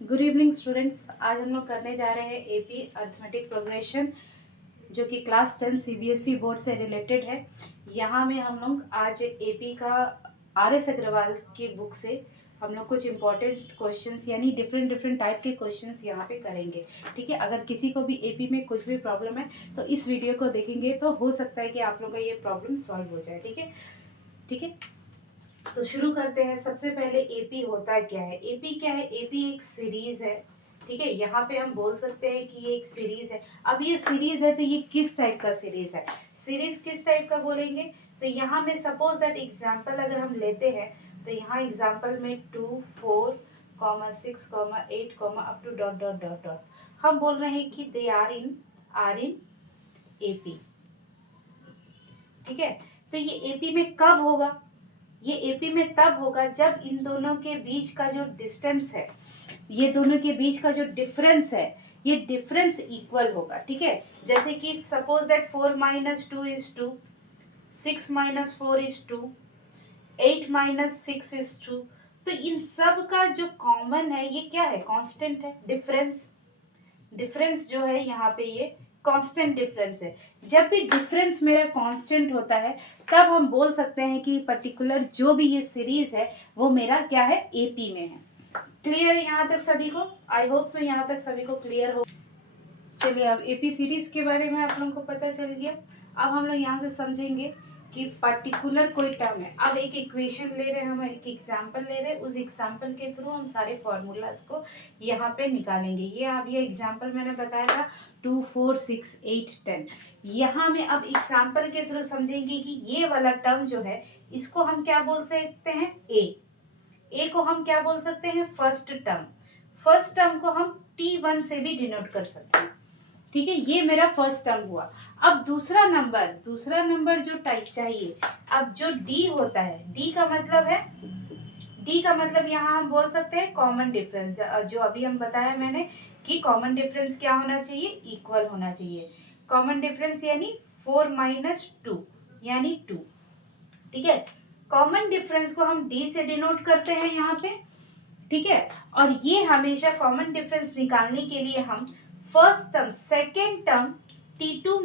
Good evening students. आज हम लोग करने जा रहे हैं एपी अर्थमेटिक प्रोग्रेशन, जो कि क्लास 10 सीबीएसई बोर्ड से रिलेटेड है। यहाँ में हम लोग आज एपी का आर.एस. अग्रवाल की बुक से हम लोग कुछ इंपॉर्टेंट क्वेश्चंस यानी डिफरेंट टाइप के क्वेश्चंस यहाँ पे करेंगे। ठीक है, अगर किसी को भी एपी में कुछ भी प्रॉब्लम है तो इस वीडियो को देखेंगे तो हो सकता है कि आप लोग का ये प्रॉब्लम सॉल्व हो जाए। ठीक है, ठीक है, तो शुरू करते हैं। सबसे पहले एपी होता क्या है? एपी क्या है? एपी एक सीरीज है। ठीक है, यहाँ पे हम बोल सकते हैं कि ये एक सीरीज है। अब ये सीरीज है तो ये किस टाइप का सीरीज है? सीरीज किस टाइप का बोलेंगे तो यहाँ में सपोज दैट एग्जाम्पल अगर हम लेते हैं तो यहाँ एग्जाम्पल में 2, 4, 6, 8 up to dot dot dot dot हम बोल रहे हैं कि दे आर इन एपी। ठीक है, तो ये एपी में कब होगा? ये एपी में तब होगा जब इन दोनों के बीच का जो डिस्टेंस है, ये दोनों के बीच का जो डिफरेंस है, ये डिफरेंस इक्वल होगा। ठीक है, जैसे कि सपोज दैट 4 - 2 = 2, 6 - 4 = 2, 8 - 6 = 2। तो इन सब का जो कॉमन है ये क्या है? कांस्टेंट है, डिफरेंस। डिफरेंस जो है यहाँ पे ये कांस्टेंट डिफरेंस है। जब भी डिफरेंस मेरा कांस्टेंट होता है तब हम बोल सकते हैं कि पर्टिकुलर जो भी ये सीरीज है वो मेरा क्या है? एपी में है। क्लियर है यहाँ तक सभी को? आई होप सो यहाँ तक सभी को क्लियर हो। चलिए, अब एपी सीरीज के बारे में आप लोगों को पता चल गया। अब हम लोग यहाँ से समझेंगे कि पर्टिकुलर कोई टर्म है। अब एक इक्वेशन ले रहे हैं, हम एक एग्जाम्पल ले रहे हैं, उस एग्जाम्पल के थ्रू हम सारे फॉर्मूलाज को यहाँ पे निकालेंगे। ये एग्जाम्पल मैंने बताया था 2, 4, 6, 8, 10। यहाँ में अब एग्जाम्पल के थ्रू समझेंगे कि ये वाला टर्म जो है इसको हम क्या बोल सकते हैं? ए को हम क्या बोल सकते हैं? First term. फर्स्ट टर्म को हम T1 से भी डिनोट कर सकते हैं। ठीक है, ये मेरा फर्स्ट टर्म हुआ। अब दूसरा नंबर जो टाइप चाहिए, अब जो डी होता है, डी का मतलब यहाँ हम बोल सकते हैं कॉमन डिफरेंस। जो अभी हम बताया मैंने कि कॉमन डिफरेंस क्या होना चाहिए? इक्वल होना चाहिए। कॉमन डिफरेंस यानी 4 - 2 यानी 2। ठीक है, कॉमन डिफरेंस को हम डी से डिनोट करते हैं यहाँ पे। ठीक है, और ये हमेशा कॉमन डिफरेंस निकालने के लिए हम first term second term T2 -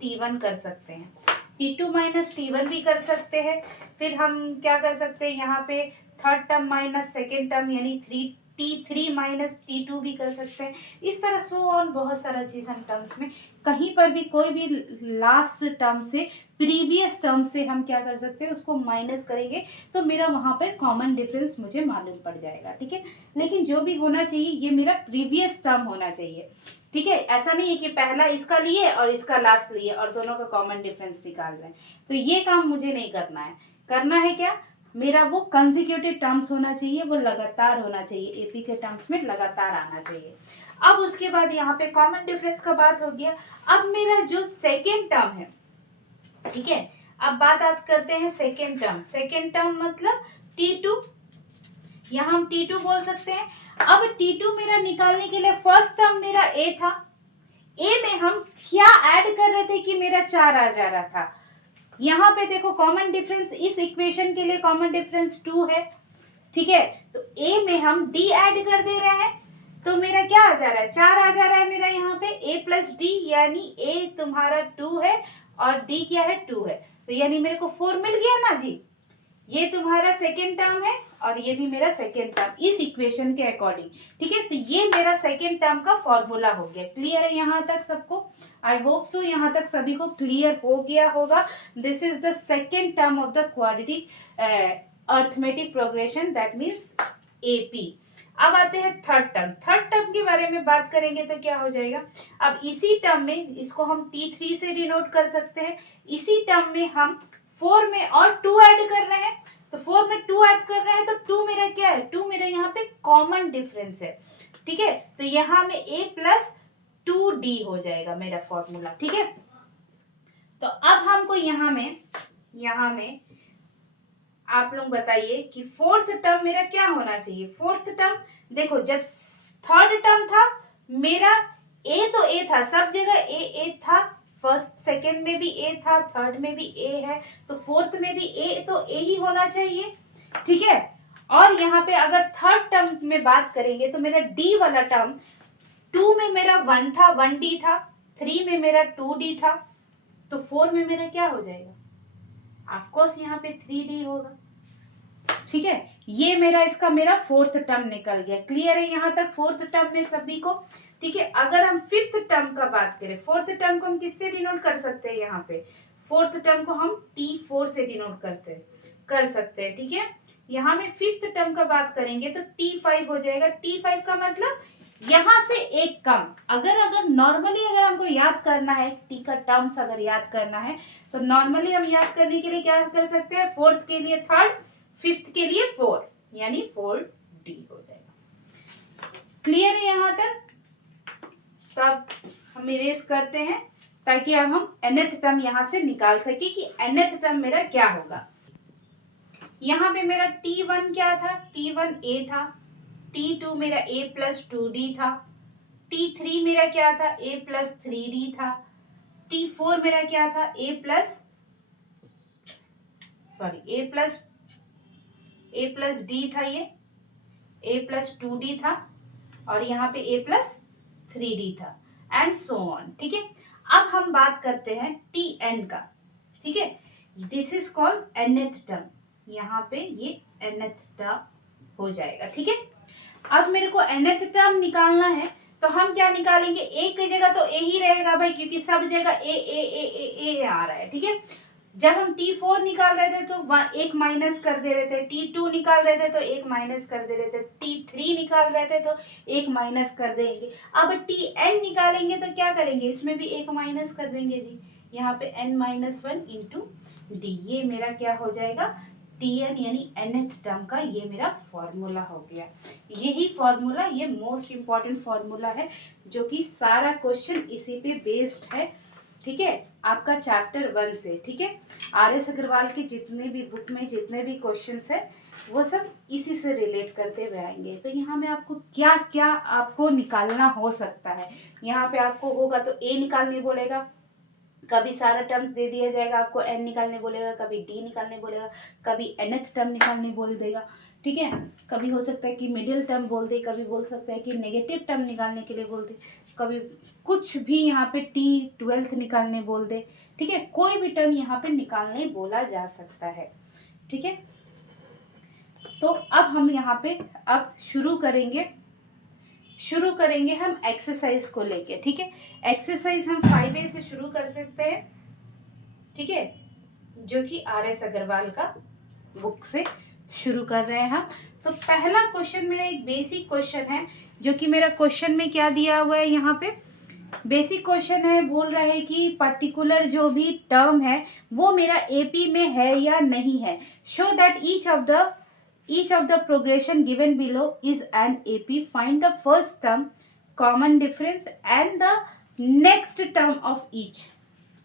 T1 कर सकते हैं। T2 - T1 भी कर सकते हैं। फिर हम क्या कर सकते हैं यहाँ पे? Third term minus second term यानी T3 - T2 भी कर सकते हैं। इस तरह सो ऑन बहुत सारा चीज़ हम टर्म्स में कहीं पर भी कोई भी लास्ट टर्म से प्रीवियस टर्म से हम क्या कर सकते हैं? उसको माइनस करेंगे तो मेरा वहाँ पर कॉमन डिफरेंस मुझे मालूम पड़ जाएगा। ठीक है, लेकिन जो भी होना चाहिए ये मेरा प्रीवियस टर्म होना चाहिए। ठीक है, ऐसा नहीं है कि पहला इसका लिए और इसका लास्ट लिए और दोनों का कॉमन डिफरेंस निकाल रहे हैं। तो ये काम मुझे नहीं करना है। करना है क्या? मेरा वो कंसेक्यूटिव टर्म्स होना चाहिए, वो लगातार होना चाहिए। एपी के टर्म्स में लगातार आना चाहिए। अब उसके बाद यहाँ पे कॉमन डिफरेंस का बात हो गया। अब मेरा जो सेकेंड टर्म है, ठीक है, अब बात करते हैं सेकेंड टर्म। सेकेंड टर्म मतलब T2, यहाँ हम T2 बोल सकते हैं। अब T2 मेरा निकालने के लिए फर्स्ट टर्म मेरा A था। A में हम क्या ऐड कर रहे थे कि मेरा 4 आ जा रहा था? यहाँ पे देखो कॉमन डिफरेंस, इस इक्वेशन के लिए कॉमन डिफरेंस 2 है। ठीक है, तो A में हम D ऐड कर दे रहे हैं तो मेरा क्या आ जा रहा है? 4 आ जा रहा है मेरा यहाँ पे। A + D यानी A तुम्हारा 2 है और D क्या है? 2 है। तो यानी मेरे को 4 मिल गया ना जी। ये तुम्हारा सेकेंड टर्म है और ये भी मेरा सेकेंड टर्म इस इक्वेशन के अकॉर्डिंग। ठीक है, तो ये मेरा सेकेंड टर्म का फॉर्मूला हो गया। क्लियर है यहाँ तक सबको? आई होप सो यहाँ तक सभी को क्लियर हो गया होगा। This is the second term of the quadratic arithmetic progression, that means AP. अब आते हैं थर्ड टर्म। थर्ड टर्म के बारे में बात करेंगे तो क्या हो जाएगा? अब इसी टर्म में इसको हम T3 से डिनोट कर सकते हैं। इसी टर्म में हम 4 में और 2 ऐड कर रहे हैं, तो 4 में 2 ऐड कर रहे हैं तो 2 मेरा क्या है? 2 मेरा यहाँ पे कॉमन डिफरेंस है। ठीक है, तो यहाँ में A + 2D हो जाएगा मेरा फॉर्मूला। ठीक है, तो अब हमको यहाँ में आप लोग बताइए कि फोर्थ टर्म मेरा क्या होना चाहिए? फोर्थ टर्म देखो, जब थर्ड टर्म था मेरा A तो A था, सब जगह A था। फर्स्ट सेकेंड में भी A था, थर्ड में भी A है, तो फोर्थ में भी A तो A ही होना चाहिए। ठीक है, और यहाँ पे अगर थर्ड टर्म में बात करेंगे तो मेरा डी वाला टर्म 2 में मेरा 1 था, 1d था, 3 में मेरा 2d था, तो 4 में मेरा क्या हो जाएगा, ऑफकोर्स यहाँ पे 3d होगा। ठीक है, ये मेरा इसका मेरा फोर्थ टर्म निकल गया। क्लियर है यहाँ तक फोर्थ टर्म में सभी को? ठीक है, अगर हम फिफ्थ टर्म का बात करें, फोर्थ टर्म को हम किससे डिनोट कर सकते हैं, यहाँ पे फोर्थ टर्म को हम T4 से डिनोट कर सकते हैं। ठीक है, यहाँ में फिफ्थ टर्म का बात करेंगे तो T5 हो जाएगा। T5 का मतलब यहाँ से एक कम। अगर नॉर्मली अगर हमको याद करना है टी का टर्म्स अगर याद करना है तो नॉर्मली हम याद करने के लिए क्या कर सकते हैं, फोर्थ के लिए थर्ड, फिफ्थ के लिए 4, यानी 4d हो जाएगा। क्लियर है यहाँ तक? तो अब हम इरेज करते हैं ताकि अब हम nth टर्म यहाँ से निकाल सके कि nth टर्म मेरा क्या होगा। यहाँ पे मेरा T1 क्या था, T1 a था, T2 मेरा a प्लस 2d था, T3 मेरा क्या था, a प्लस 3d था, T4 मेरा क्या था, a प्लस d था, ये a प्लस 2d था, और यहाँ पे a प्लस 3d था, एंड सो ऑन। ठीक है, अब हम बात करते हैं Tn का। ठीक है, this is called nth term, यहाँ पे ये nth टर्म हो जाएगा। ठीक है, अब मेरे को nth टर्म निकालना है तो हम क्या निकालेंगे, एक की जगह तो a ही रहेगा भाई, क्योंकि सब जगह a आ रहा है। ठीक है, जब हम T4 निकाल रहे थे तो एक माइनस कर दे रहे थे, T2 निकाल रहे थे तो एक माइनस कर दे रहे थे, T3 निकाल रहे थे तो एक माइनस कर देंगे। अब Tn निकालेंगे तो क्या करेंगे, इसमें भी एक माइनस कर देंगे जी, यहाँ पे n-1 इंटू डी, ये मेरा क्या हो जाएगा, Tn यानी nth टर्म का ये मेरा फॉर्मूला हो गया। यही फॉर्मूला, ये मोस्ट इम्पॉर्टेंट फॉर्मूला है जो कि सारा क्वेश्चन इसी पे बेस्ड है। ठीक है, आपका चैप्टर 1 से। ठीक है, RS अग्रवाल के जितने भी बुक में जितने भी क्वेश्चंस है वो सब इसी से रिलेट करते हुए आएंगे। तो यहाँ में आपको क्या क्या आपको निकालना हो सकता है, यहाँ पे आपको होगा तो a निकालने बोलेगा, कभी सारा टर्म्स दे दिया जाएगा, आपको n निकालने बोलेगा, कभी d निकालने बोलेगा, कभी nth टर्म निकालने बोल देगा। ठीक है, कभी हो सकता है कि मिडिल टर्म बोल दे, कभी बोल सकता है कि नेगेटिव टर्म निकालने के लिए बोल दे, कभी कुछ भी यहाँ पे T12 निकालने बोल दे। ठीक है, कोई भी टर्म यहाँ पे निकालने बोला जा सकता है। ठीक है, तो अब हम यहाँ पे अब शुरू करेंगे हम एक्सरसाइज को लेके। ठीक है, एक्सरसाइज हम 5A से शुरू कर सकते हैं। ठीक है, जो कि RS अग्रवाल का बुक से शुरू कर रहे हैं हम। तो पहला क्वेश्चन मेरा एक बेसिक क्वेश्चन है, जो कि मेरा क्वेश्चन में क्या दिया हुआ है, यहाँ पे बेसिक क्वेश्चन है, बोल रहा है कि पर्टिकुलर जो भी टर्म है वो मेरा AP में है या नहीं है। Show that each of the progression given below is an AP. Find the first term, common difference and the next term of each.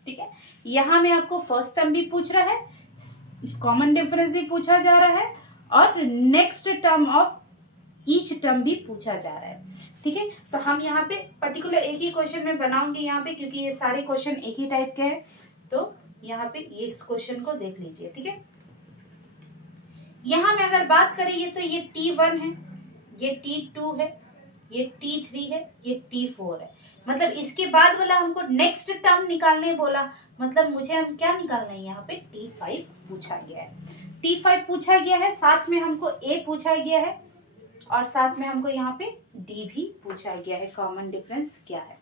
ठीक है, यहाँ में आपको फर्स्ट टर्म भी पूछ रहा है, कॉमन डिफरेंस भी पूछा जा रहा है, और next term of each term भी पूछा जा रहा है। ठीक है, तो हम यहाँ पे पर्टिकुलर एक ही क्वेश्चन में बनाऊंगी यहाँ पे, क्योंकि ये सारे क्वेश्चन एक ही टाइप के हैं। तो यहाँ पे ये इस क्वेश्चन को देख लीजिए। ठीक है, यहाँ में अगर बात करें तो ये T1 है, ये T2 है, ये T3 है, ये T4 है। मतलब इसके बाद वाला हमको नेक्स्ट टर्म निकालने बोला, मतलब मुझे हम क्या निकालना है, यहाँ पे T5 पूछा गया है। T5 पूछा गया है, साथ में हमको A पूछा गया है, और साथ में हमको यहाँ पे D भी पूछा गया है, कॉमन डिफरेंस क्या है।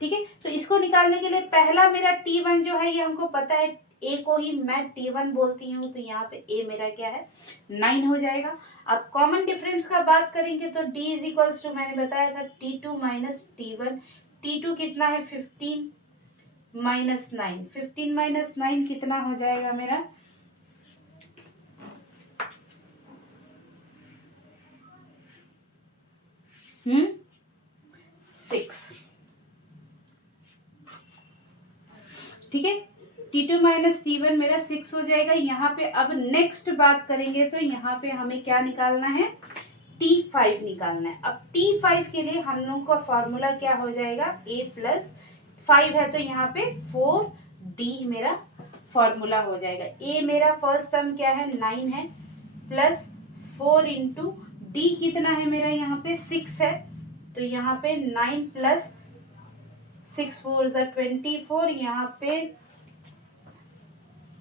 ठीक है, तो इसको निकालने के लिए पहला मेरा T1 जो है, ये हमको पता है, A को ही मैं T1 बोलती हूँ, तो यहाँ पे A मेरा क्या है, 9 हो जाएगा। अब कॉमन डिफरेंस का बात करेंगे तो D इज इक्वल्स टू, मैंने बताया था T2 माइनस T1। T2 कितना है, 15 माइनस 9, 15 माइनस 9 कितना हो जाएगा मेरा, सिक्स। ठीक है, T2 माइनस T1 मेरा 6 हो जाएगा। यहाँ पे अब नेक्स्ट बात करेंगे तो यहाँ पे हमें क्या निकालना है, T5 निकालना है। अब T5 के लिए हम लोग का फॉर्मूला क्या हो जाएगा, A प्लस 5 है तो यहाँ पे 4D मेरा फॉर्मूला हो जाएगा। A मेरा फर्स्ट टर्म क्या है, 9 है, प्लस 4 इंटू डी कितना है मेरा यहाँ पे 6 है, तो यहाँ पे 9 प्लस 6 4 ज़ा 24, यहाँ पे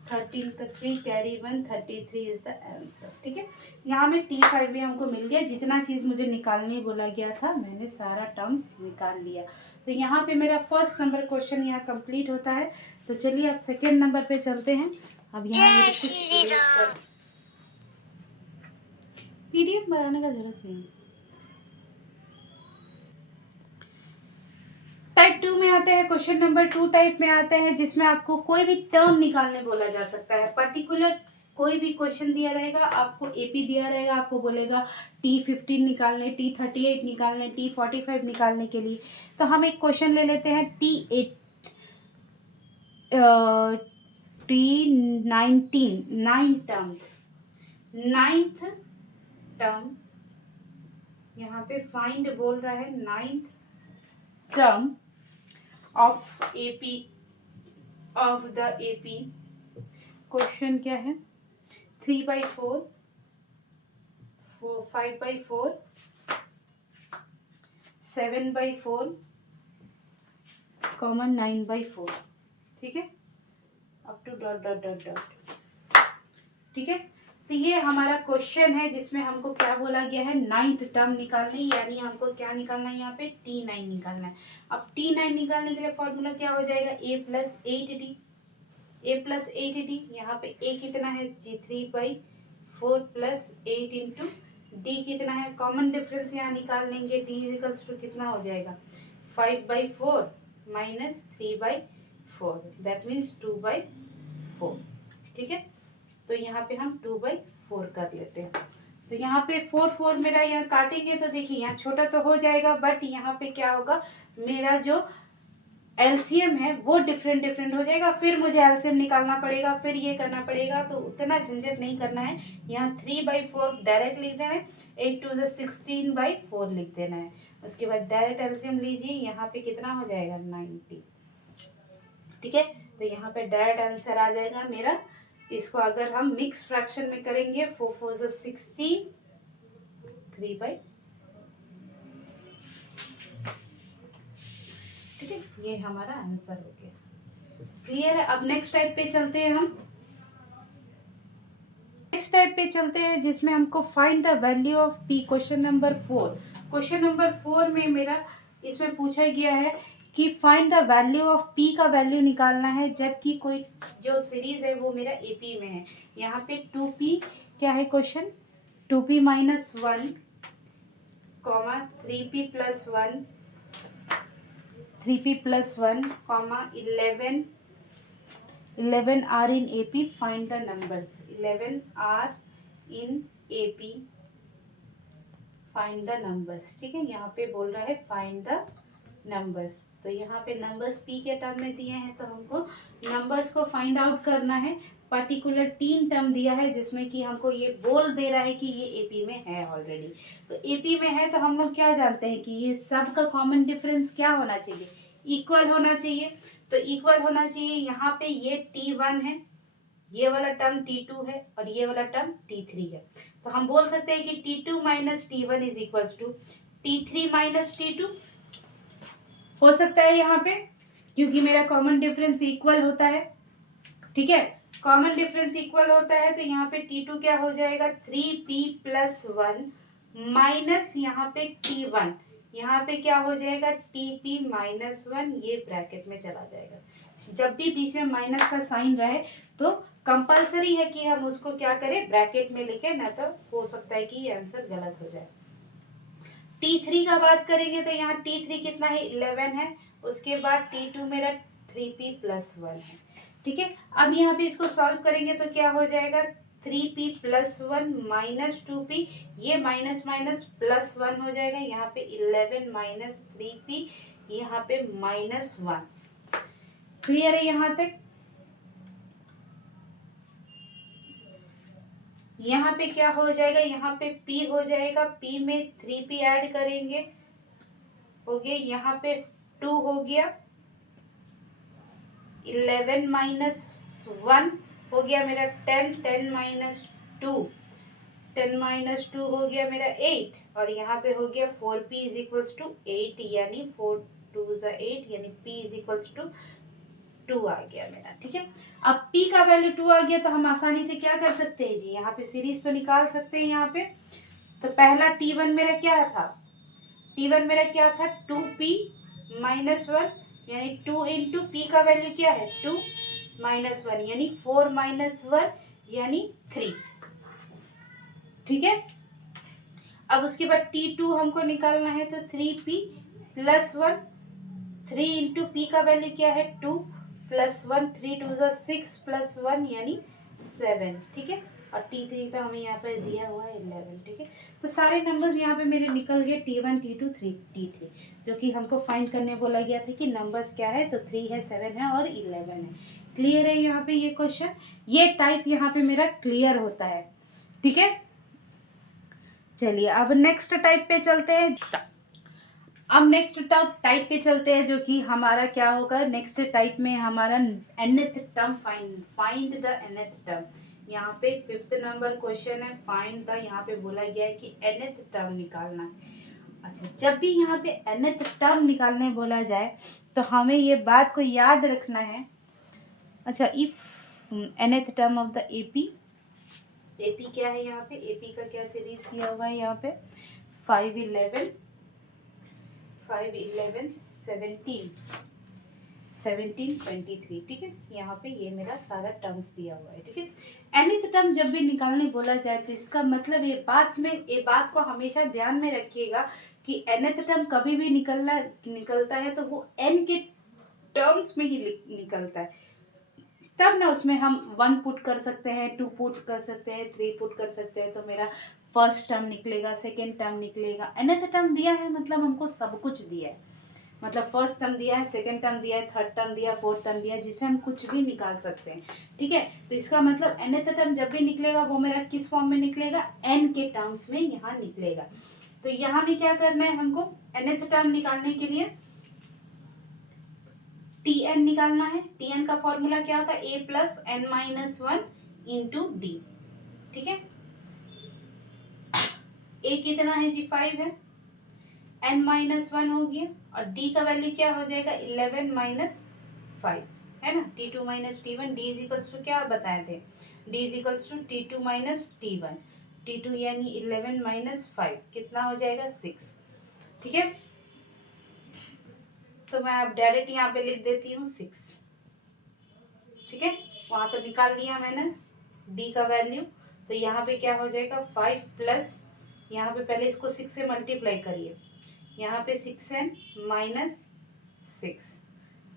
13 का 3 कैरी 1 33 इज द आंसर। ठीक है, यहाँ में T5 भी हमको मिल गया। जितना चीज़ मुझे निकालने बोला गया था मैंने सारा टर्म्स निकाल लिया। तो यहाँ पे मेरा फर्स्ट नंबर क्वेश्चन यहाँ कंप्लीट होता है। तो चलिए अब सेकेंड नंबर पे चलते हैं। अब यहाँ मुझे कुछ PDF बनाने का जरूरत नहीं। टाइप 2 में आते हैं, क्वेश्चन नंबर 2 टाइप में आते हैं, जिसमें आपको कोई भी टर्म निकालने बोला जा सकता है। पर्टिकुलर कोई भी क्वेश्चन दिया रहेगा, आपको एपी दिया रहेगा, आपको बोलेगा T15 निकालने, T38 निकालने, T45 निकालने के लिए। तो हम एक क्वेश्चन ले लेते हैं T19 नाइन्थ टर्म, यहाँ पे फाइंड बोल रहा है 9th term of AP, of the AP. Question क्या है? 3/4, 5/4, 7/4, कॉमन 9/4। ठीक है, up to dot dot dot dot. ठीक है, तो ये हमारा क्वेश्चन है जिसमें हमको क्या बोला गया है, 9th टर्म निकालनी, यानी हमको क्या निकालना है, यहाँ पे T9 निकालना है। अब T9 निकालने के लिए फॉर्मूला क्या हो जाएगा, A plus 8D, A plus 8D। यहाँ पे A कितना है जी 3/4 प्लस 8 इंटू D कितना है, कॉमन डिफरेंस यहाँ निकाल लेंगे। D इजिकल्स टू कितना हो जाएगा, 5/4 माइनस 3/4, दैट मीन्स 2/4। ठीक है, तो यहाँ पे हम 2/4 कर लेते हैं। तो यहाँ पे 4 मेरा यहाँ काटेंगे तो देखिए यहाँ छोटा तो हो जाएगा, बट यहाँ पे क्या होगा, मेरा जो एलसीएम है वो डिफरेंट हो जाएगा। फिर मुझे एलसीएम निकालना पड़ेगा, फिर ये करना पड़ेगा, तो उतना झंझट नहीं करना है। यहाँ 3/4 डायरेक्ट लिख देना है, 8 2 16/4 लिख देना है। उसके बाद डायरेक्ट एलसीएम लीजिए, यहाँ पे कितना हो जाएगा 90। ठीक है, तो यहाँ पे डायरेक्ट आंसर आ जाएगा मेरा। इसको अगर हम मिक्स फ्रैक्शन में करेंगे, 4 4 16, 3/। ठीक है, ये हमारा आंसर हो गया। क्लियर है? अब नेक्स्ट टाइप पे चलते हैं हम। नेक्स्ट टाइप पे चलते हैं जिसमें हमको find the value of P, question number 4। Question number 4 में मेरा इसमें पूछा गया है कि find the value of P का वैल्यू निकालना है, जबकि कोई जो सीरीज है वो मेरा एपी में है। यहाँ पे 2p क्या है question, 2p minus 1, 3p plus 1, 3p plus 1, 11 are in AP, find the numbers। 11 are in AP, find the numbers। ठीक है, यहाँ पे बोल रहा है find the numbers। तो यहाँ पे नंबर्स पी के टर्म में दिए हैं, तो हमको नंबर्स को फाइंड आउट करना है। पर्टिकुलर 3 टर्म दिया है जिसमें कि हमको ये बोल दे रहा है कि ये एपी में है ऑलरेडी। तो एपी में है तो हम लोग क्या जानते हैं कि ये सब का कॉमन डिफरेंस क्या होना चाहिए, इक्वल होना चाहिए। तो इक्वल होना चाहिए, यहाँ पे ये T1 है, ये वाला टर्म T2 है, और ये वाला टर्म T3 है। तो हम बोल सकते हैं कि T2 minus T1 is equals to T3 minus T2 हो सकता है यहाँ पे, क्योंकि मेरा कॉमन डिफरेंस इक्वल होता है। ठीक है, कॉमन डिफरेंस इक्वल होता है, तो यहाँ पे T2 क्या हो जाएगा, 3p प्लस 1 माइनस यहाँ पे T1, यहाँ पे क्या हो जाएगा TP माइनस 1, ये ब्रैकेट में चला जाएगा। जब भी बीच में माइनस का साइन रहे तो कंपलसरी है कि हम उसको क्या करें, ब्रैकेट में लिखें, ना तो हो सकता है कि ये आंसर गलत हो जाए। T3 का बात करेंगे तो यहाँ T3 कितना है, 11 है। उसके बाद T2 मेरा 3p प्लस 1 है। ठीक है, अब यहाँ पे इसको सॉल्व करेंगे तो क्या हो जाएगा, 3p प्लस 1 माइनस 2p, ये माइनस माइनस प्लस 1 हो जाएगा। यहाँ पे 11 माइनस 3p, यहाँ पे माइनस 1। क्लियर है यहाँ तक? यहाँ पे क्या हो जाएगा, यहाँ पे p हो जाएगा, p में 3p ऐड करेंगे, हो गया यहाँ पे 2 हो गया, 11 माइनस 1 हो गया मेरा 10, 10 माइनस 2 10 माइनस 2 हो गया मेरा 8, और यहाँ पे हो गया 4p इज इक्वल्स टू 8, यानी 4 2 8, यानी p इज इक्वल्स टू 2 आ गया मेरा। ठीक है, अब p का वैल्यू 2 आ गया तो हम आसानी से क्या कर सकते हैं जी, यहाँ पे सीरीज तो निकाल सकते हैं यहाँ पे। तो पहला t1 मेरा क्या था, t1 मेरा क्या था 2p माइनस 1, यानी 2 इंटू पी का वैल्यू क्या है 2 माइनस 1, यानी 4 माइनस 1 यानी 3। ठीक है, अब उसके बाद T2 हमको निकालना है, तो 3p प्लस 1, 3 इंटू पी का वैल्यू क्या है 2 प्लस 1, 3 2 6 प्लस 1 यानी 7। ठीक है, और T3 तो हमें यहाँ पर दिया हुआ है 11। ठीक है, तो सारे नंबर्स यहाँ पे मेरे निकल गए T1 T2 T3, जो कि हमको फाइंड करने बोला गया था कि नंबर्स क्या है, तो 3 है, 7 है और 11 है। क्लियर है यहाँ पे ये क्वेश्चन, ये टाइप यहाँ पे मेरा क्लियर होता है। ठीक है, चलिए अब नेक्स्ट टाइप पे चलते हैं। अब नेक्स्ट टाइप पे चलते हैं, जो कि हमारा क्या होगा, नेक्स्ट टाइप में हमारा nth term find the nth term. यहाँ पे 5th नंबर क्वेश्चन है, फाइंड द, यहाँ पे बोला गया है कि nth टर्म निकालना है। अच्छा, जब भी यहाँ पे nth टर्म निकालने बोला जाए तो हमें ये बात को याद रखना है। अच्छा, if nth term of the AP क्या है, यहाँ पे एपी का क्या सीरीज दिया हुआ है, यहाँ पे 5 11 17 17 23। ठीक है, यहाँ पे ये मेरा सारा टर्म्स दिया हुआ है। ठीक है, nth टर्म जब भी निकालने बोला जाए तो इसका मतलब ये बात को हमेशा ध्यान में रखिएगा कि nth टर्म कभी भी निकलता है तो वो n के टर्म्स में ही निकलता है। तब ना उसमें हम 1 पुट कर सकते हैं, 2 पुट कर सकते हैं, 3 पुट कर सकते हैं, तो मेरा फर्स्ट टर्म निकलेगा, सेकेंड टर्म निकलेगा। nth टर्म दिया है मतलब हमको सब कुछ दिया है, मतलब फर्स्ट टर्म दिया है, सेकेंड टर्म दिया है, थर्ड टर्म दिया है, फोर्थ टर्म दिया है, जिससे हम कुछ भी निकाल सकते हैं। ठीक है, तो इसका मतलब nth टर्म जब भी निकलेगा वो मेरा किस फॉर्म में निकलेगा, n के टर्म्स में यहाँ निकलेगा। तो यहाँ में क्या करना है हमको, nth टर्म निकालने के लिए Tn निकालना है। Tn का फॉर्मूला क्या होता है, a plus n minus 1 into D. ठीक है, a कितना है जी 5 है, n माइनस 1 हो गया, और d का वैल्यू क्या हो जाएगा 11 माइनस 5, है ना। T2 minus T1, d is equals to क्या बताए थे, d is equals to T2 minus T1, T2 यानी 11 माइनस 5 कितना हो जाएगा 6। ठीक है, तो मैं अब डायरेक्ट यहाँ पे लिख देती हूँ 6। ठीक है, वहाँ तो निकाल लिया मैंने d का वैल्यू, तो यहाँ पे क्या हो जाएगा 5 प्लस, यहाँ पे पहले इसको 6 से मल्टीप्लाई करिए, यहाँ पे 6n माइनस 6,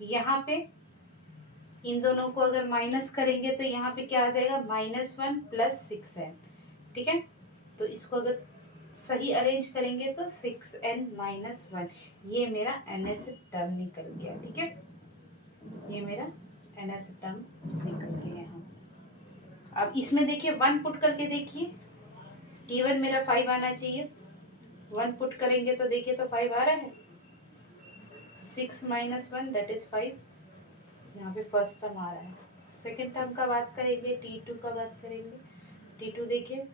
यहाँ पे इन दोनों को अगर माइनस करेंगे तो यहाँ पे क्या आ जाएगा -1 प्लस 6n। ठीक है, तो इसको अगर सही अरेंज करेंगे तो 6n माइनस 1, ये मेरा nth टर्म निकल गया। ठीक है, ये मेरा nth टर्म निकल गया यहाँ। अब इसमें देखिए 1 पुट करके देखिए, T1 मेरा 5 आना चाहिए, 1 पुट करेंगे तो देखिए तो 5 आ रहा है, 6 माइनस 1 दैट इज 5, यहाँ पे फर्स्ट टर्म आ रहा है। सेकेंड टर्म का बात करेंगे, T2 का बात करेंगे, T2 देखिए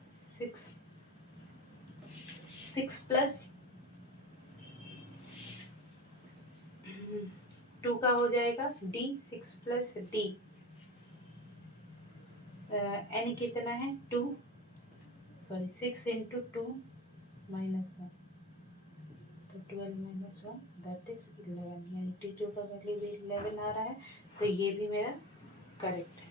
6 प्लस 2 का हो जाएगा D, 6 प्लस D, n कितना है 2, सॉरी 6 इंटू 2 माइनस 1, तो 12 माइनस 1 दैट इज 11, यानी T2 का वैल्यू भी 11 आ रहा है, तो ये भी मेरा करेक्ट है।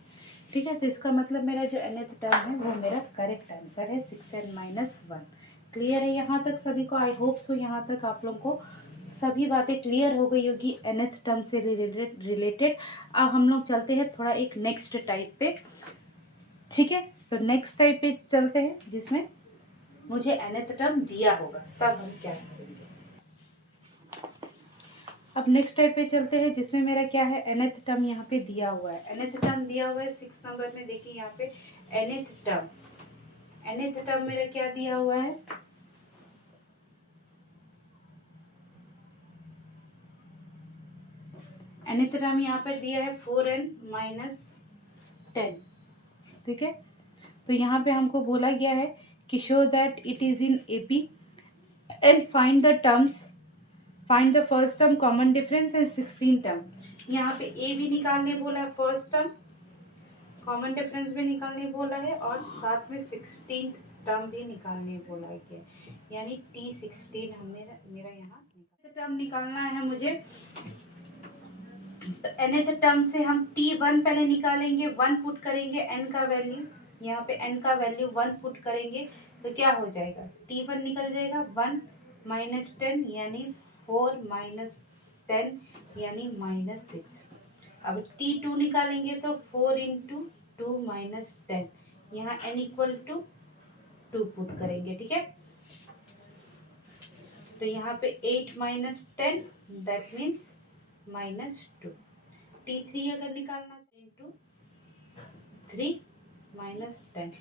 ठीक है, तो इसका मतलब मेरा जो nth टर्म है वो मेरा करेक्ट आंसर है 6n माइनस 1। क्लियर है यहाँ तक सभी को, आई होप सो यहाँ तक आप लोग को सभी बातें क्लियर हो गई होगी nth टर्म से रिलेटेड। अब हम लोग चलते हैं थोड़ा एक नेक्स्ट टाइप पे। ठीक है, तो नेक्स्ट टाइप पे चलते हैं जिसमें मुझे nth टर्म दिया होगा, तब हम क्या करेंगे। अब नेक्स्ट टाइप पे चलते हैं जिसमें मेरा क्या है nth टर्म यहाँ पे दिया हुआ है। nth टर्म दिया हुआ है 6 नंबर में, देखिए यहाँ पे nth टर्म मेरा क्या दिया हुआ है, nth टर्म यहाँ पर दिया है 4n माइनस 10। ठीक है, तो यहाँ पे हमको बोला गया है कि show that it is in AP and find the terms, find the first term common difference and 16 term। यहाँ पे A भी निकालने बोला है, फर्स्ट टर्म कॉमन डिफरेंस भी निकालने बोला है और साथ में 16 टर्म भी निकालने बोला है, यानी T16 हमें मेरा यहाँ टर्म निकालना है मुझे। तो nth टर्म से हम T1 पहले निकालेंगे, 1 पुट करेंगे n का वैल्यू, यहाँ पे n का वैल्यू 1 पुट करेंगे तो क्या हो जाएगा, T1 निकल जाएगा 1 माइनस 10 यानी 4 माइनस 10 यानी माइनस 6। अब T2 निकालेंगे तो 4 इंटू 2 माइनस 10, यहाँ n इक्वल टू 2 पुट करेंगे, ठीक है। तो यहाँ पे 8 minus 10 that means minus 2। T3 अगर निकालना चाहिए इंटू 3 माइनस 10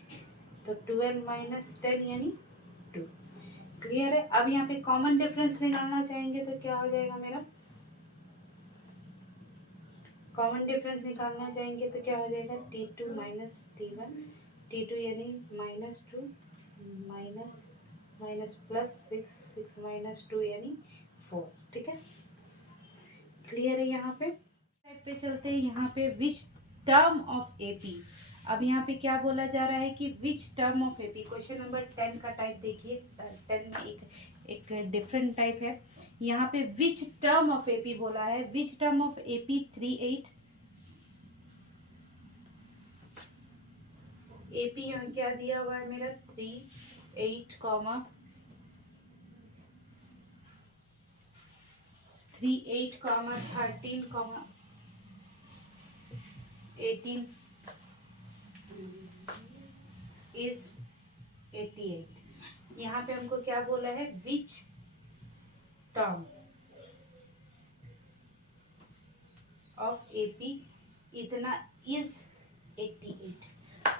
तो 12 माइनस 10 यानी 2। क्लियर है। अब यहाँ पे कॉमन डिफरेंस निकालना चाहेंगे तो क्या हो जाएगा मेरा, कॉमन डिफरेंस निकालना चाहेंगे तो क्या हो जाएगा, T2 माइनस T1, T2 यानी minus 2 minus minus plus 6 minus 2 यानी 4, ठीक है। क्लियर है। यहाँ पे टाइप पे चलते हैं, यहाँ पे विच टर्म ऑफ एपी। अब यहाँ पे क्या बोला जा रहा है कि विच term of AP. Question number 10 का टाइप देखिए, 10 में एक डिफरेंट टाइप है। यहाँ पे विच टर्म ऑफ एपी बोला है, विच टर्म ऑफ एपी 38। एपी यहाँ क्या दिया हुआ है मेरा 38 कॉमा 38 कॉमा 13 कॉमा 18 इज 88। यहाँ पे हमको क्या बोला है, विच टर्म ऑफ एपी इतना इज 88,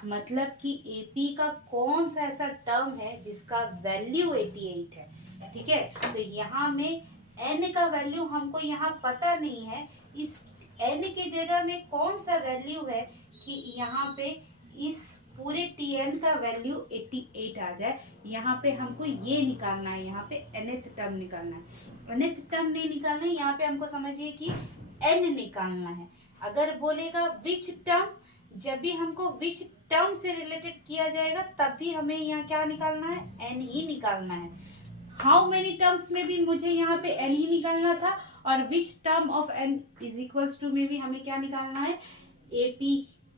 मतलब कि एपी का कौन सा ऐसा टर्म है जिसका वैल्यू 88 है, ठीक है। तो यहाँ में n का वैल्यू हमको यहाँ पता नहीं है, इस n के जगह में कौन सा वैल्यू है कि यहाँ पे इस पूरे Tn का वैल्यू 88 आ जाए। यहाँ पे हमको ये निकालना है, यहाँ पे nth टर्म निकालना है। nth टर्म नहीं निकालना है, यहाँ पे हमको समझिए कि n निकालना है। अगर बोलेगा विच टर्म, जब भी हमको विच टर्म से रिलेटेड किया जाएगा तब भी हमें यहाँ क्या निकालना है, n ही निकालना है। हाउ मेनी टर्म्स में भी मुझे यहाँ पे n ही निकालना था, और which term of n is equals to में भी हमें क्या निकालना है, AP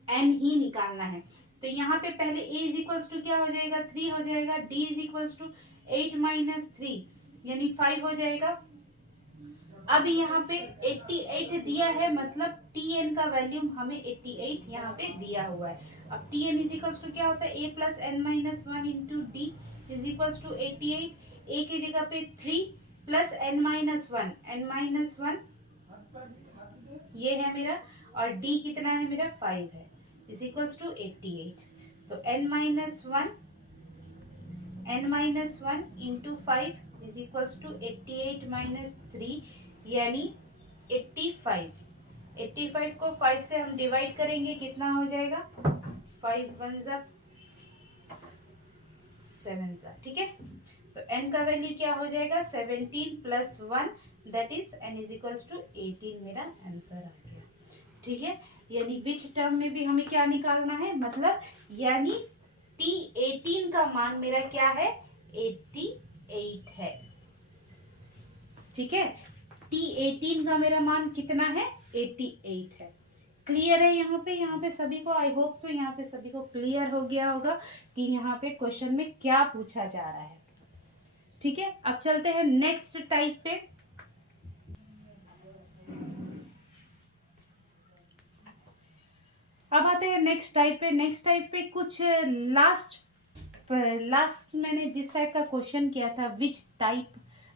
n ही निकालना है। तो यहाँ पे पहले a इज इक्वल्स टू क्या हो जाएगा, 3 हो जाएगा। d is equals to 8 minus 3 यानी 5 हो जाएगा। अब यहाँ पे 88 दिया है, मतलब Tn का वैल्यू हमें 88 यहाँ पे दिया हुआ है। अब Tn इज इक्वल्स टू क्या होता है, a plus n minus 1 into d is equals to 88। a की जगह पे 3 प्लस n माइनस 1 ये है मेरा, और d कितना है मेरा 5 है, इज इक्वल्स टू 88। तो n minus 1 into 5 is equals to 88 minus 3 यानी 85। 85 को 5 से हम डिवाइड करेंगे, कितना हो जाएगा, 5 1 जा 7 जा, ठीक है। तो n का वैल्यू क्या हो जाएगा, 17 plus 1 that is n is equals to 18, मेरा आंसर आ गया, ठीक है। यानी विच टर्म में भी हमें क्या निकालना है, मतलब यानी T18 का मान मेरा क्या है, 88 है, ठीक है। T18 का मेरा मान कितना है, 88 है। क्लियर है। यहाँ पे सभी को, आई होप सो यहाँ पे सभी को क्लियर हो गया होगा कि यहाँ पे क्वेश्चन में क्या पूछा जा रहा है, ठीक है। अब चलते हैं नेक्स्ट टाइप पे। अब आते हैं नेक्स्ट टाइप पे। नेक्स्ट टाइप पे कुछ लास्ट मैंने जिस टाइप का क्वेश्चन किया था,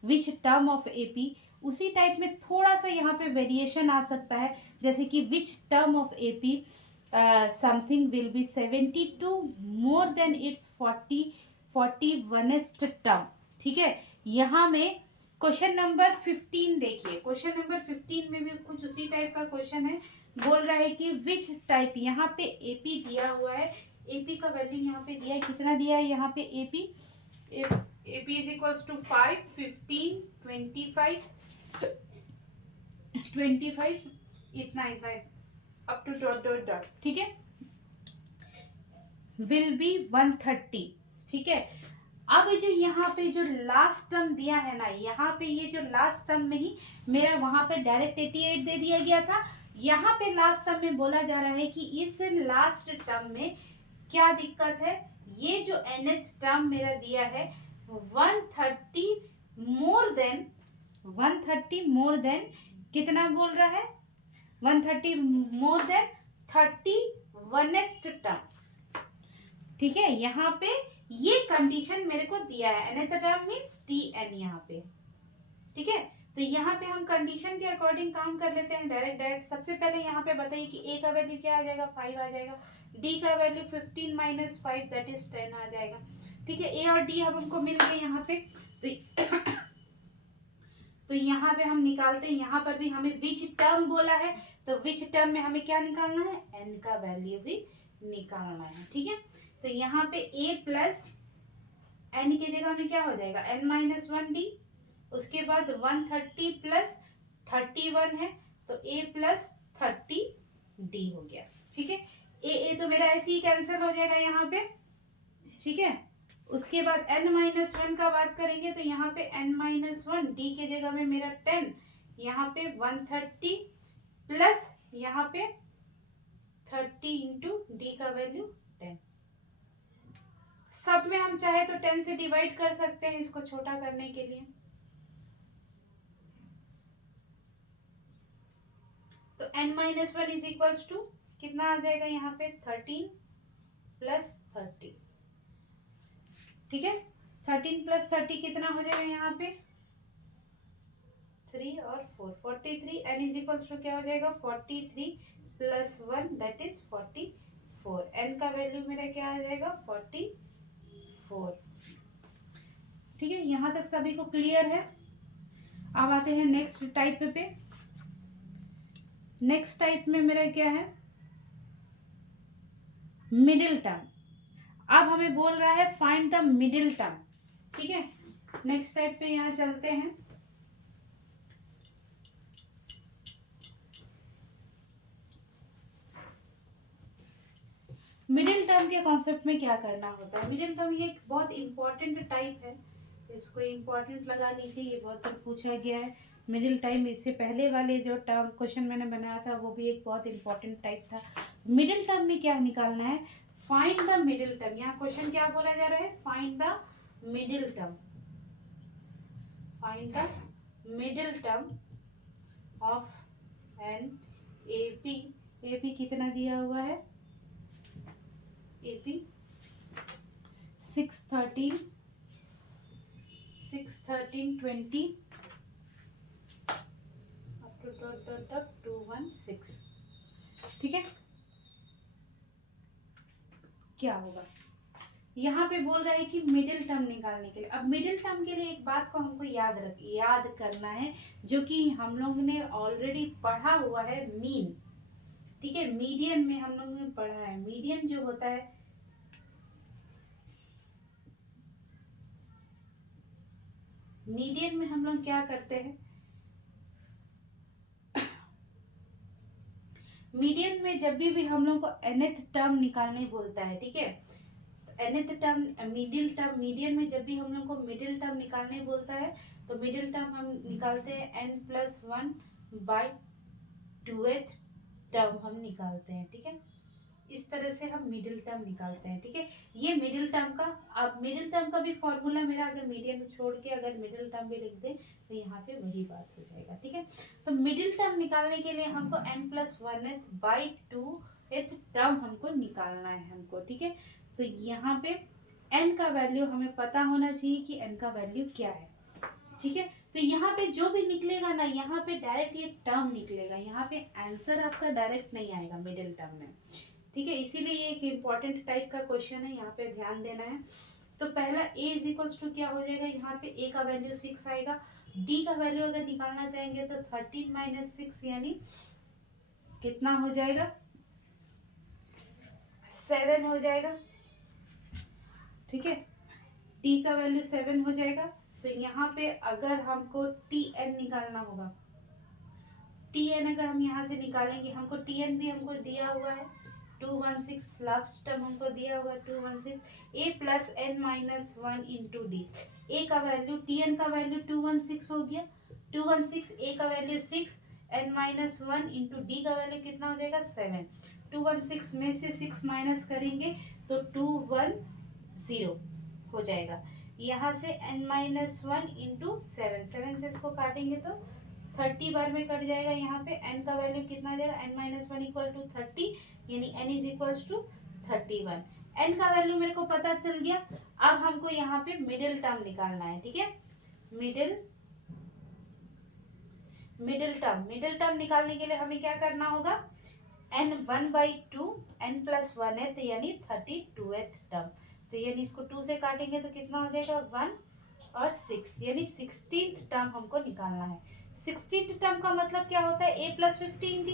विच टर्म ऑफ एपी, उसी टाइप में थोड़ा सा यहाँ पे वेरिएशन आ सकता है। जैसे कि विच term of AP something will be 72 more than it's 41st term, ठीक है। यहाँ में क्वेश्चन नंबर 15 देखिए, क्वेश्चन नंबर 15 में भी कुछ उसी टाइप का क्वेश्चन है। बोल रहा है कि विच टाइप, यहाँ पे एपी दिया हुआ है, AP का वैल्यू यहाँ पे दिया है, कितना दिया है यहाँ पे AP इज इक्वल्स टू 5, 15, 25 इतना up to dot dot dot, ठीक है, विल बी 130, ठीक है। अब जो यहाँ पे जो लास्ट टर्म दिया है ना, यहाँ पे ये जो लास्ट टर्म में ही मेरा वहां पे डायरेक्ट 88 दे दिया गया था। यहाँ पे लास्ट टर्म में बोला जा रहा है कि इस लास्ट टर्म में क्या दिक्कत है, ये जो nth टर्म मेरा दिया है 130 मोर देन कितना बोल रहा है, 130 मोर देन 31st टर्म, ठीक है। यहाँ पे ये कंडीशन मेरे को दिया है, nth टर्म मीन्स Tn यहाँ पे, ठीक है। तो यहाँ पे हम कंडीशन के अकॉर्डिंग काम कर लेते हैं डायरेक्ट। सबसे पहले यहाँ पे बताइए कि A का वैल्यू क्या आ जाएगा, 5 आ जाएगा, D का वैल्यू 15 माइनस 5 दैट इज 10 आ जाएगा, ठीक है। A और D अब हमको मिल गए यहाँ पे। तो यहाँ पे हम निकालते हैं, यहाँ पर भी हमें विच टर्म बोला है, तो विच टर्म में हमें क्या निकालना है, n का वैल्यू भी निकालना है, ठीक है। तो यहाँ पे a प्लस n की जगह में क्या हो जाएगा, n माइनस 1d, उसके बाद 130 प्लस 31 है तो a प्लस 30d हो गया, ठीक है। a तो मेरा ऐसे ही कैंसिल हो जाएगा यहाँ पे, ठीक है। उसके बाद n माइनस 1 का बात करेंगे तो यहाँ पे n माइनस 1 d के जगह में मेरा 10, यहाँ पे 130 प्लस यहाँ पे 30 इंटू डी का वैल्यू 10। सब में हम चाहे तो 10 से डिवाइड कर सकते हैं इसको छोटा करने के लिए। तो n minus 1 is equals to कितना आ जाएगा यहाँ पे 13 प्लस 30, ठीक है। 13 प्लस 30 कितना हो जाएगा यहाँ पे 3 और 4, 43। n इज इक्वल्स टू क्या हो जाएगा 43 प्लस 1 दैट इज 44। n का वैल्यू मेरा क्या आ जाएगा 44, ठीक है। यहाँ तक सभी को क्लियर है। अब आते हैं नेक्स्ट टाइप पे। नेक्स्ट टाइप में मेरा क्या है, मिडिल टर्म। अब हमें बोल रहा है फाइंड द मिडिल टर्म, ठीक है। नेक्स्ट टाइप पे यहाँ चलते हैं। मिडिल टर्म के कॉन्सेप्ट में क्या करना होता है, मिडिल टर्म ये एक बहुत इंपॉर्टेंट टाइप है, इसको इंपॉर्टेंट लगा लीजिए, ये बहुत बार पूछा गया है मिडिल टाइम। इससे पहले वाले जो टर्म क्वेश्चन मैंने बनाया था वो भी एक बहुत इंपॉर्टेंट टाइप था। मिडिल टर्म में क्या निकालना है, फाइंड द मिडिल टर्म। यहाँ क्वेश्चन क्या बोला जा रहा है, find the middle term, find the middle term of an AP. AP कितना दिया हुआ है, AP 613 20 up to dot dot dot 216, ठीक है। क्या होगा, यहाँ पे बोल रहा है कि मिडिल टर्म निकालने के लिए। अब मिडिल टर्म के लिए एक बात को हमको याद करना है, जो कि हम लोग ने ऑलरेडी पढ़ा हुआ है, मीन, ठीक है। मीडियन में हम लोग ने पढ़ा है, मीडियन जो होता है, मीडियन में हम लोग क्या करते हैं, मीडियन में जब भी हम लोग को nth टर्म निकालने बोलता है, ठीक है, nth टर्म मीडियन में जब भी हम लोग को मिडिल टर्म निकालने बोलता है तो मिडिल टर्म हम निकालते हैं n+1/2th टर्म हम निकालते हैं, ठीक है। इस तरह से हम मिडिल टर्म निकालते हैं, ठीक है। ये मिडिल टर्म का, अब मिडिल टर्म का भी फॉर्मूला मेरा, अगर मीडियन छोड़ के अगर मिडिल टर्म भी लिख दे तो यहाँ पे वही बात हो जाएगा, ठीक है। तो मिडिल टर्म निकालने के लिए हमको n+1/2th टर्म हमको निकालना है हमको, ठीक है। तो यहाँ पे n का वैल्यू हमें पता होना चाहिए कि n का वैल्यू क्या है, ठीक है। तो यहाँ पे जो भी निकलेगा ना, यहाँ पे डायरेक्ट ये टर्म निकलेगा, यहाँ पे आंसर आपका डायरेक्ट नहीं आएगा मिडिल टर्म में, ठीक है। इसीलिए ये एक इम्पॉर्टेंट टाइप का क्वेश्चन है, यहाँ पे ध्यान देना है। तो पहला a इज इक्वल्स टू क्या हो जाएगा, यहाँ पे a का वैल्यू 6 आएगा, d का वैल्यू अगर निकालना चाहेंगे तो 13 माइनस 6 यानी कितना हो जाएगा 7 हो जाएगा, ठीक है। टी का वैल्यू 7 हो जाएगा। तो यहाँ पे अगर हमको टी एन निकालना होगा, टी एन अगर हम यहाँ से निकालेंगे, हमको टी एन भी हमको दिया हुआ है 216, लास्ट टर्म हमको दिया हुआ है 216, a plus n minus 1 into d. A का वैल्यू, टी एन का वैल्यू 216 हो गया, 216, ए का value 6, n minus 1 into d का वैल्यू कितना हो जाएगा 7। 216 में से 6 माइनस करेंगे तो 210 हो जाएगा। यहाँ से n माइनस 1 इंटू 7, 7 से इसको काटेंगे तो 30 बार में कट जाएगा। यहाँ पे n का वैल्यू कितना आ जाएगा, n माइनस 1 इक्वल टू 30, यानी n is equals to 31। n का वैल्यू मेरे को पता चल गया। अब हमको यहाँ पे मिडिल टर्म निकालना है, ठीक है। मिडिल टर्म निकालने के लिए हमें क्या करना होगा, n 1/2 n प्लस 1th यानी 32th टर्म। तो यानी इसको 2 से काटेंगे तो कितना हो जाएगा 1 और 6, यानी 16th टर्म हमको निकालना है। 16th टर्म का मतलब क्या होता है, a प्लस 15d।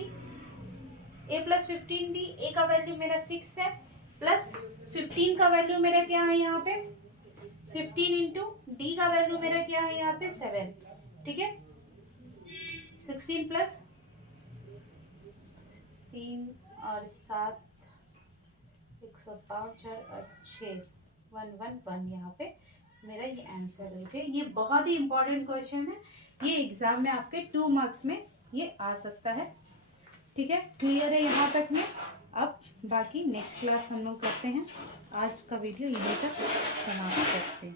ए का वैल्यू मेरा 6 है, प्लस 15 का वैल्यू मेरा क्या है यहाँ पे 15 इंटू डी का वैल्यू मेरा क्या है यहाँ पे 7, ठीक है। 16 प्लस 3 और 7 105 और 6 111, यहाँ पे मेरा ये आंसर है, ठीक है। ये बहुत ही इंपॉर्टेंट क्वेश्चन है, ये एग्जाम में आपके 2 मार्क्स में ये आ सकता है, ठीक है। क्लियर है यहाँ तक में। अब बाकी नेक्स्ट क्लास हम लोग करते हैं। आज का वीडियो यहीं तक समाप्त करते हैं।